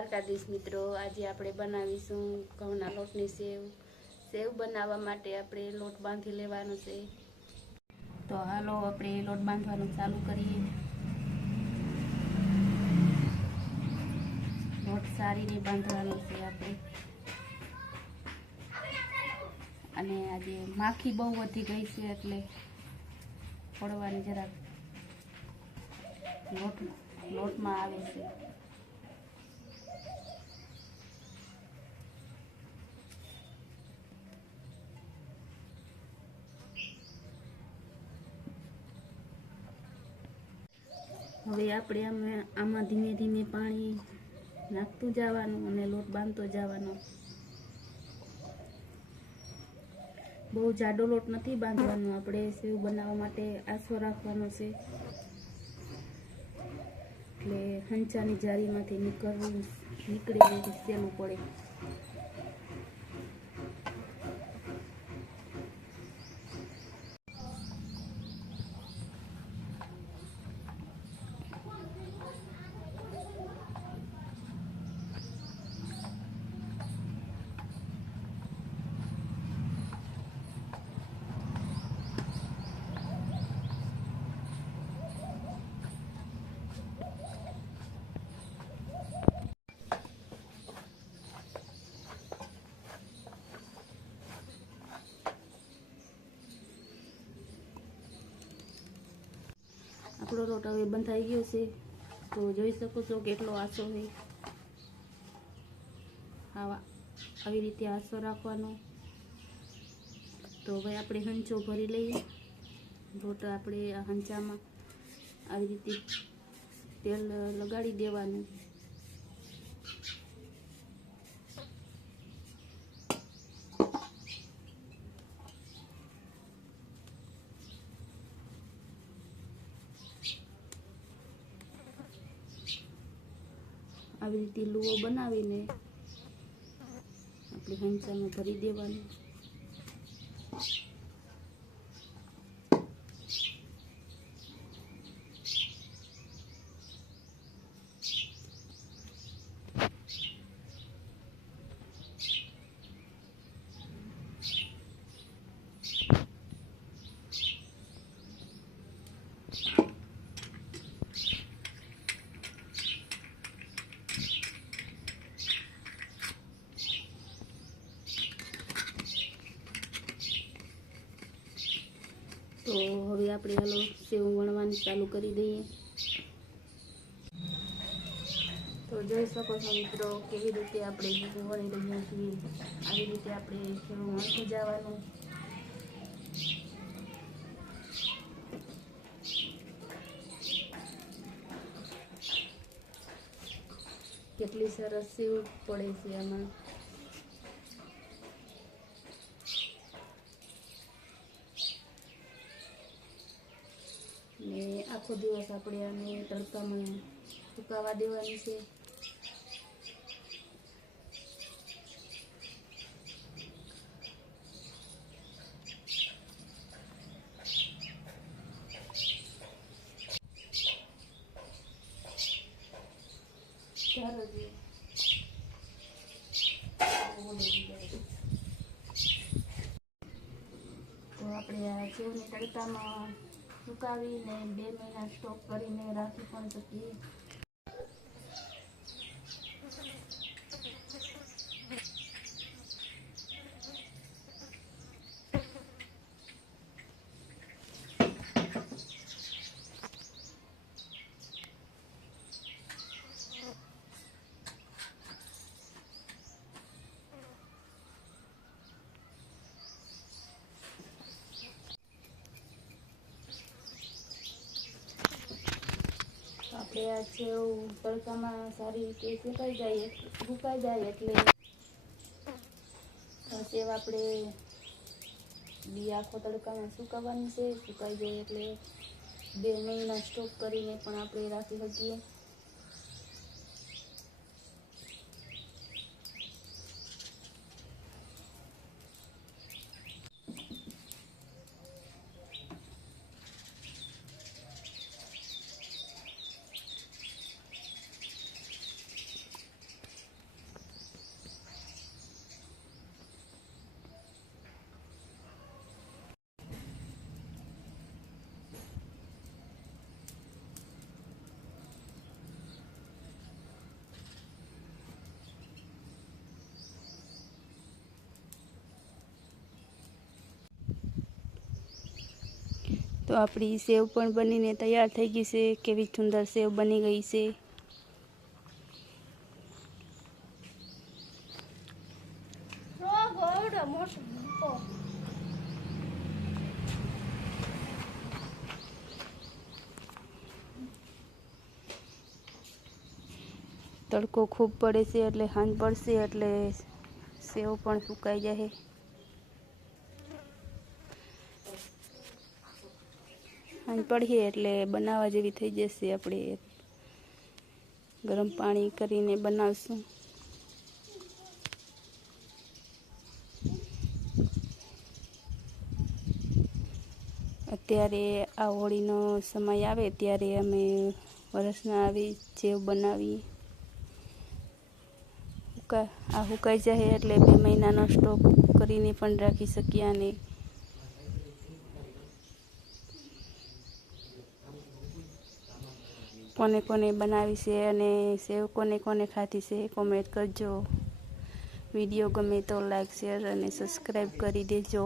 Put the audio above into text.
દ્વારકાધીશ મિત્રો, આજે આપણે બનાવીશું ઘઉંના લોટની સેવ. સેવ બનાવવા માટે આપણે લોટ બાંધી લેવાનો છે. તો હાલો, આપણે લોટ બાંધવાનું ચાલુ કરીએ. લોટ સારીને બાંધવાનો છે આપણે. અને આજે માખી બહુ વધી ગઈ છે એટલે ફોડવાની જરાક લોટ લોટમાં આવે છે. હવે આપણે આમાં ધીમે ધીમે પાણી નાખતું જવાનું અને લોટ બાંધતો જવાનો. બહુ જાડો લોટ નથી બાંધવાનો, આપણે સેવ બનાવવા માટે આસો રાખવાનો છે. એટલે હંચાની જારીમાંથી નીકળવું નીકળી સેલું પડે. આપણો લોટ હવે બંધાઈ ગયો છે. તો જોઈ શકો છો કેટલો આસો છે. આવા, આવી રીતે આસો રાખવાનો. તો હવે આપણે હંચો ભરી લઈએ. લોટ આપણે આ હંચામાં આવી રીતે તેલ લગાડી દેવાનું. આવી રીતે લુઓ બનાવીને આપણે હંસામાં ભરી દેવાનું. તો હવે આપણે હાલો સેવ વણવાનું ચાલુ કરી દઈએ. તો જોઈ શકો છો મિત્રો કેવી રીતે આપણે સેવ વણી રહ્યા છીએ. આવી રીતે આપણે સેવ વણતું જવાનું. કેટલી સરસ સેવ પડે છે આમાં. આખો દિવસ આપણે આને તડકામાં સુકાવા દેવાની છે ચાલો જી. તો આપણે આ સેવને તડકામાં સુકાવીને બે મહિના સ્ટોક કરીને રાખી પણ શકીએ. આપણે આ સેવ તડકામાં સારી રીતે સુકાઈ જાય સુકાઈ જાય એટલે સેવ આપણે બી આખો તડકામાં સુકાવવાની છે સુકાઈ જાય એટલે બે મહિના સ્ટોક કરીને પણ આપણે રાખી શકીએ તો આપણી સેવ પણ બનીને તૈયાર થઈ ગઈ છે. કેવી સુંદર સેવ બની ગઈ છે. તડકો ખૂબ પડે છે એટલે હાંજ પડશે એટલે સેવ પણ સુકાઈ જશે હાંજ પડીએ એટલે બનાવવા જેવી થઈ જશે આપણે. ગરમ પાણી કરીને બનાવશું. અત્યારે આ હોળીનો સમય આવે ત્યારે અમે વરસના આવી જેવ બનાવી. આ હુકાઈ જાય એટલે બે મહિનાનો સ્ટોક કરીને પણ રાખી શકીએ અને કોને કોને બનાવી છે અને સેવ કોને કોને ખાધી છે કોમેન્ટ કરજો. વીડિયો ગમે તો લાઈક શેર અને સબસ્ક્રાઈબ કરી દેજો.